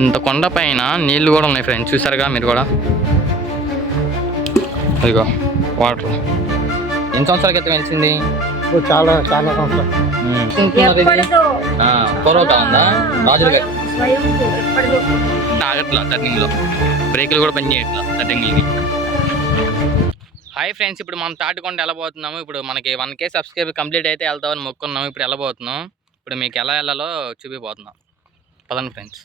ఇంత కొండ పైన నీళ్ళు కూడా ఉన్నాయి ఫ్రెండ్స్, చూసారుగా మీరు కూడా. ఇదిగో వాటర్. ఎన్ని సంవత్సరాల క్రితం వెలిసింది? చాలా చాలా సంవత్సరాలు. పూర్వకాలందా? రాజులు గారు ఆగట్లా టర్నింగ్లో, బ్రేకులు కూడా పనిచేయట్లా టర్నింగ్లకి. హాయ్ ఫ్రెండ్స్, ఇప్పుడు మనం తాటికొండ వెళ్ళబోతున్నాము. ఇప్పుడు మనకి 1K సబ్స్క్రైబర్ కంప్లీట్ అయితే వెళ్తామని మొక్కున్నాము. ఇప్పుడు వెళ్ళబోతున్నాం. ఇప్పుడు మీకు ఎలా వెళ్ళాలో చూపిపోతున్నాం. పదండి ఫ్రెండ్స్.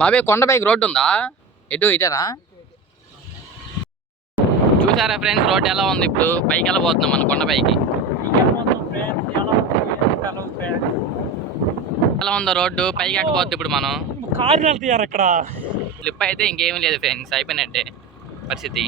బాబే, కొండపైకి రోడ్డు ఉందా? ఎటు ఇటారా? చూసారా ఫ్రెండ్స్ రోడ్డు ఎలా ఉంది? ఇప్పుడు పైకి వెళ్ళబోతున్నాం మన కొండపైకి. ఎలా ఉందో రోడ్డు? పైకి ఎక్కబోద్దు ఇప్పుడు మనం. ఇక్కడ స్లిప్ అయితే ఇంకేమీ లేదు ఫ్రెండ్స్, అయిపోయినట్టే పరిస్థితి.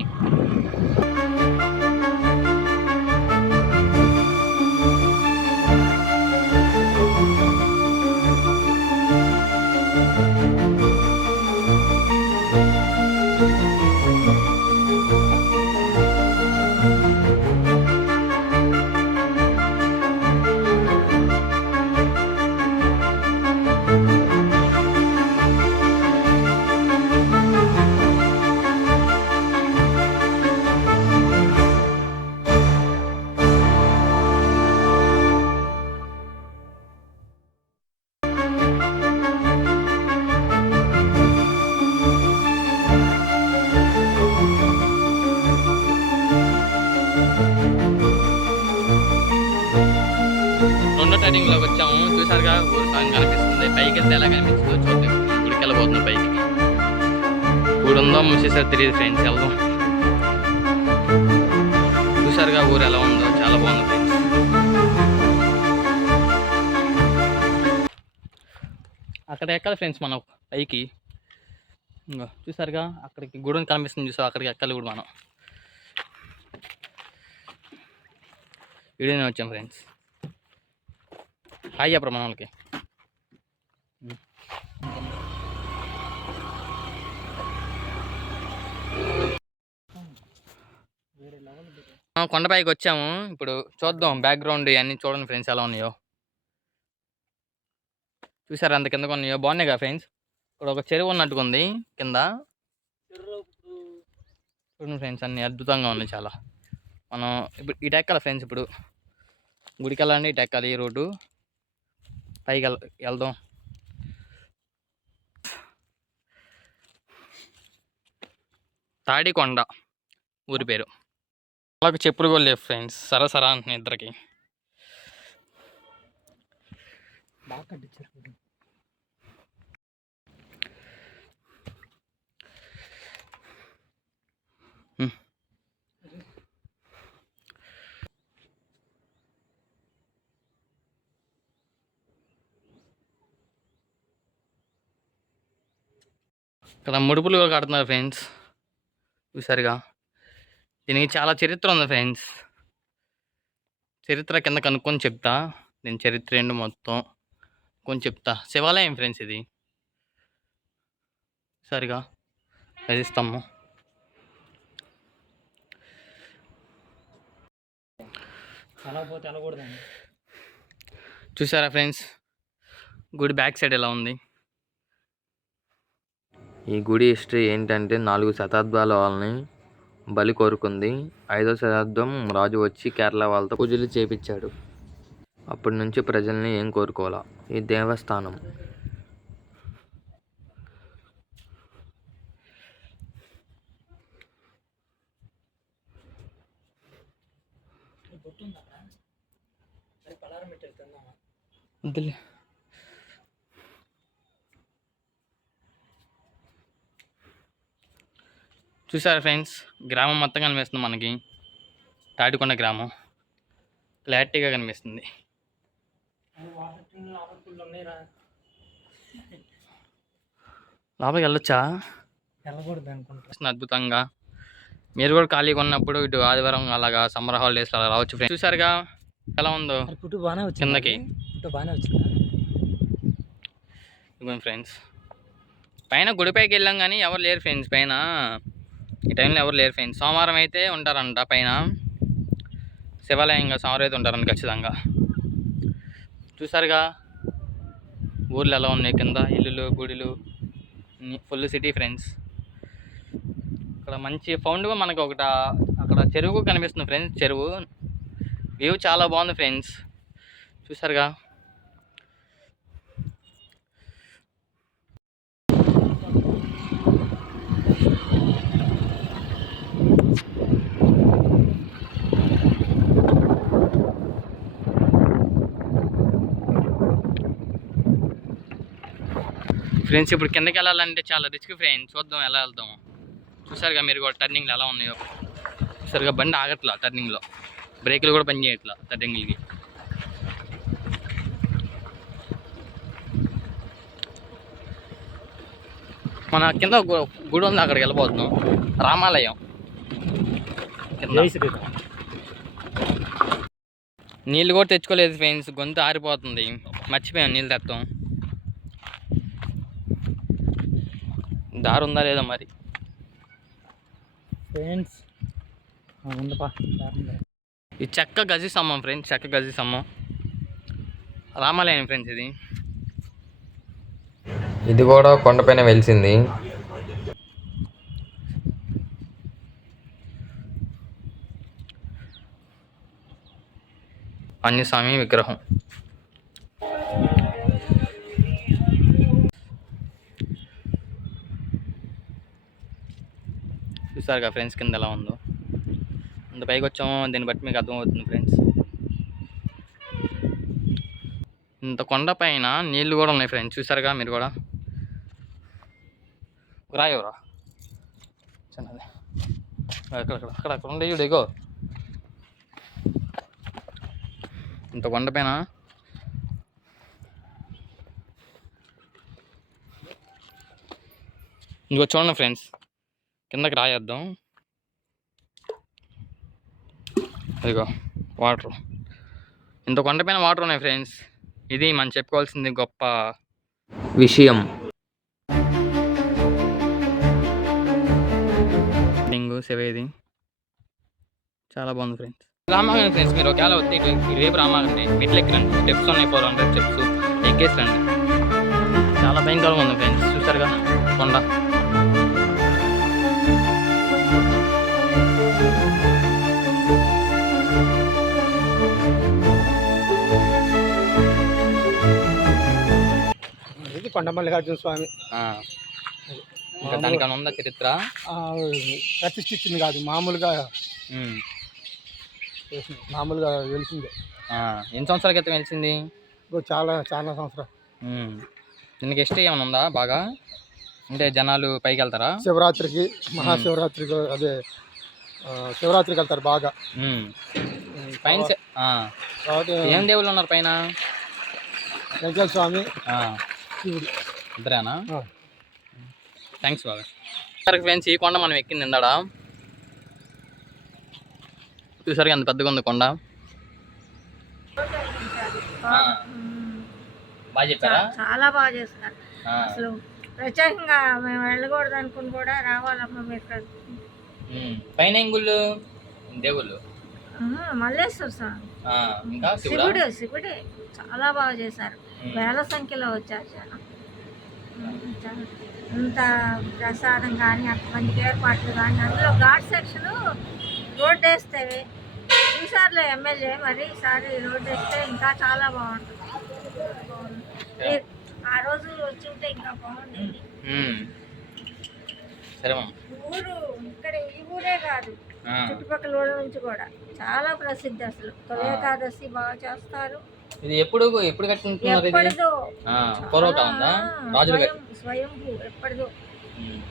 రెండో టర్నింగ్లోకి వచ్చాము. చూసారుగా ఊరు సాంగ్ కనిపిస్తుంది. పైకి వెళ్తే ఎలా కనిపిస్తుందో చూద్దాం. గుడికి వెళ్ళబోతున్నాం పైకి. గుడి ఉందో మూసేసారి తెలియదు ఫ్రెండ్స్, వెళ్దాం. చూసారుగా ఊరు ఎలా ఉందో, చాలా బాగుంది ఫ్రెండ్స్. అక్కడ ఎక్కాలి ఫ్రెండ్స్ మనం పైకి. ఇంకా చూసారుగా అక్కడికి గుడి కనిపిస్తుంది, చూసారు? అక్కడికి ఎక్కాలి కూడా మనం. వీడియోనే వచ్చాం ఫ్రెండ్స్. హాయ్ అప్పుడు మన వాళ్ళకి. కొండపైకి వచ్చాము. ఇప్పుడు చూద్దాం బ్యాక్గ్రౌండ్ ఇవన్నీ చూడండి ఫ్రెండ్స్ ఎలా ఉన్నాయో. చూసారా అంత కిందకు ఉన్నాయో? బాగున్నాయి కదా ఫ్రెండ్స్. ఇక్కడ ఒక చెరువు ఉన్నట్టుగా ఉంది కింద. చూడండి ఫ్రెండ్స్, అన్ని అద్భుతంగా ఉన్నాయి చాలా. మనం ఇప్పుడు ఇటు ఎక్కాలి ఫ్రెండ్స్. ఇప్పుడు గుడికి వెళ్ళాలండి, ఇటు ఎక్కాలి ఈ రోడ్డు. పైకి వెళ్దాం. తాడికొండ ఊరి పేరు. అలాగే చెప్పులు కూడా లేవు ఫ్రెండ్స్, సరసరా అంటున్నాయి ఇద్దరికి. ఇక్కడ ముడుపులు కడుతున్నారు ఫ్రెండ్స్, చూసారుగా. దీనికి చాలా చరిత్ర ఉంది ఫ్రెండ్స్. చరిత్ర కింద కనుక్కొని చెప్తా. నేను చరిత్ర ఏంటో మొత్తం కొంచెం చెప్తా. శివాలయం ఫ్రెండ్స్ ఇది. సరిగా అది స్తంభం. చూసారా ఫ్రెండ్స్ గుడి బ్యాక్ సైడ్ ఎలా ఉంది? ఈ గుడి హిస్టరీ ఏంటంటే 4 శతాబ్దాల వాళ్ళని బలి కోరుకుంది. 5వ శతాబ్దం రాజు వచ్చి కేరళ వాళ్ళతో పూజలు చేపించాడు. అప్పటి నుంచి ప్రజల్ని ఏం కోరుకోవాలా. ఈ దేవస్థానం చూసారా ఫ్రెండ్స్ గ్రామం మొత్తం కనిపిస్తుంది మనకి. తాటికొండ గ్రామం క్లారిటీగా కనిపిస్తుంది. లోపలికి వెళ్ళొచ్చా? అద్భుతంగా. మీరు కూడా ఖాళీగా ఉన్నప్పుడు ఇటు ఆదివారం అలాగా సమ్మర్ హాలిడేస్ అలా రావచ్చు ఫ్రెండ్స్. చూసారుగా ఎలా ఉందో కిందకి. ఇదిగోండి ఫ్రెండ్స్ పైన గుడిపైకి వెళ్ళాం కానీ ఎవరు లేరు ఫ్రెండ్స్ పైన. ఈ టైంలో ఎవరు లేరు ఫ్రెండ్స్. సోమవారం అయితే ఉంటారంట పైన శివాలయంగా. సోమవారం అయితే ఉంటారంట ఖచ్చితంగా. చూసారుగా ఊర్లు ఎలా ఉన్నాయి, కింద ఇల్లులు గుడులు ఫుల్ సిటీ ఫ్రెండ్స్. ఇక్కడ మంచి ఫౌండ్గా మనకు ఒకట అక్కడ చెరువు కనిపిస్తుంది ఫ్రెండ్స్. చెరువు వ్యూ చాలా బాగుంది ఫ్రెండ్స్. చూసారుగా ఫ్రెండ్స్. ఇప్పుడు కిందకి వెళ్ళాలంటే చాలా రిస్క్ ఫ్రెండ్స్. చూద్దాం ఎలా వెళ్దాం. చూసారుగా మీరు కూడా టర్నింగ్లు ఎలా ఉన్నాయో. చూసారుగా బండి ఆగట్లా టర్నింగ్లో, బ్రేకులు కూడా పని చేయట్లా టర్నింగ్లకి. మన కింద గుడి ఉంది, అక్కడికి వెళ్ళిపోతున్నాం. రామాలయం కింద. నీళ్ళు కూడా తెచ్చుకోలేదు ఫ్రెండ్స్, గొంతు ఆరిపోతుంది. మర్చిపోయాం నీళ్ళు తెస్తాం. దారి ఉందా లేదా మరి ఫ్రెండ్స్. ఈ చెక్క గజి స్తంభం ఫ్రెండ్స్, చెక్క గజి స్తంభం రామాలయం ఫ్రెండ్స్. ఇది కూడా కొండపైన వెలిసింది. ఆంజనేయస్వామి విగ్రహం. చూసారుగా ఫ్రెండ్స్ కింద ఎలా ఉందో. అంత పైకి వచ్చామో దీన్ని బట్టి మీకు అర్థమవుతుంది ఫ్రెండ్స్. ఇంత కొండ పైన నీళ్ళు కూడా ఉన్నాయి ఫ్రెండ్స్. చూసారుగా మీరు కూడా. రాయవరా చిన్నది అక్కడ ఉండే చూడు. ఇగో ఇంత కొండ పైన ఇంకో చూడండి ఫ్రెండ్స్, కిందకి రాయేద్దాం. ఇదిగో వాటర్. ఇంత కొండపైన వాటర్ ఉన్నాయి ఫ్రెండ్స్. ఇది మనం చెప్పుకోవాల్సింది గొప్ప విషయం. శివేది చాలా బాగుంది ఫ్రెండ్స్. రామాగండి ఫ్రెండ్స్. మీరు ఒకవేళ వస్తే ఇటువైపు రామాగండి. మెట్లు ఎక్కరండి, స్టెప్స్ ఉన్నాయి 400 స్టెప్స్. ఎక్కేసి రండి. చాలా భయంకరంగా ఉంది ఫ్రెండ్స్. చూసారుగా కొండ. ఇది కొండ మల్లికార్జున స్వామి. ఇంకా దానికన్నా ఉందా చరిత్ర? ప్రతిష్ఠించింది కాదు, మామూలుగా వెలిసిందే. ఎన్ని సంవత్సరాల క్రితం వెలిసింది? చాలా చాలా సంవత్సరాలు. దీనికి ఇష్టం ఏమైనా ఉందా బాగా? అంటే జనాలు పైకి వెళ్తారా? శివరాత్రికి, మహాశివరాత్రికి, అదే శివరాత్రికి వెళ్తారు బాగా. పైన ఏం దేవుళ్ళు ఉన్నారు పైన? వెంకటేశ్వర స్వామి, శివుడు ఇద్దరేనా? థ్యాంక్స్ బాగా. ఫ్రెండ్స్ ఈ కొండ మనం ఎక్కింది ఇందాడా. చూసారు ఎంత పెద్దగా ఉంది కొండ. బాగా చెప్పారా? చాలా బాగా చేస్తారు. అసలు ప్రత్యేకంగా మేము వెళ్ళకూడదు అనుకుని కూడా రావాలమ్మా మీరు. పైన ఇంగుళ్ళు దేవుళ్ళు మల్లేశ్వర స్వామి, ఇంకా శివుడే చాలా బాగా చేశారు. వేల సంఖ్యలో వచ్చారు జనం. ఇంత ప్రసాదం కానీ, అంతమందికి ఏర్పాట్లు కానీ. అందులో ఘాట్ సెక్షన్ రోడ్ వేస్తే ఈసారిలో ఎమ్మెల్యే మరి ఈసారి రోడ్ వేస్తే ఇంకా చాలా బాగుంటుంది. ఆ రోజు వచ్చి ఉంటే ఇంకా బాగుండేది. ఊరు ఇక్కడ ఈ ఊరే కాదు, చుట్టుపక్కల ఊళ్ళ నుంచి కూడా చాలా ప్రసిద్ధి. అసలు తొలి ఏకాదశి బాగా చేస్తారు. ఇది ఎప్పుడు కట్టినట్టున్నారు? స్వయంభూ ఎప్పటిదో.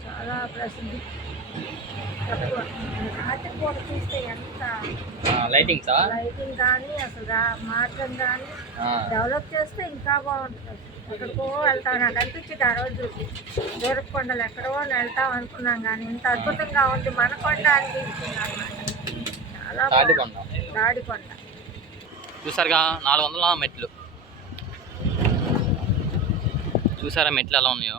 చాలా ప్రసిద్ధి. రాత్రి పూట చూస్తే ఎంత లైటింగ్ కానీ, అసలు మార్గం కానీ డెవలప్ చేస్తే ఇంకా బాగుంటుంది. ఎక్కడికో వెళ్తాం. నాకు అనిపించింది ఆ రోజు దూరపు కొండలు ఎక్కడో వెళ్తాం అనుకున్నాం కానీ ఇంత అద్భుతంగా ఉంది మన కొండ అనిపించింది అన్నమాట. చాలా దాడికొండ. చూసారుగా 400 మెట్లు. చూసారా మెట్లు ఎలా ఉన్నాయో.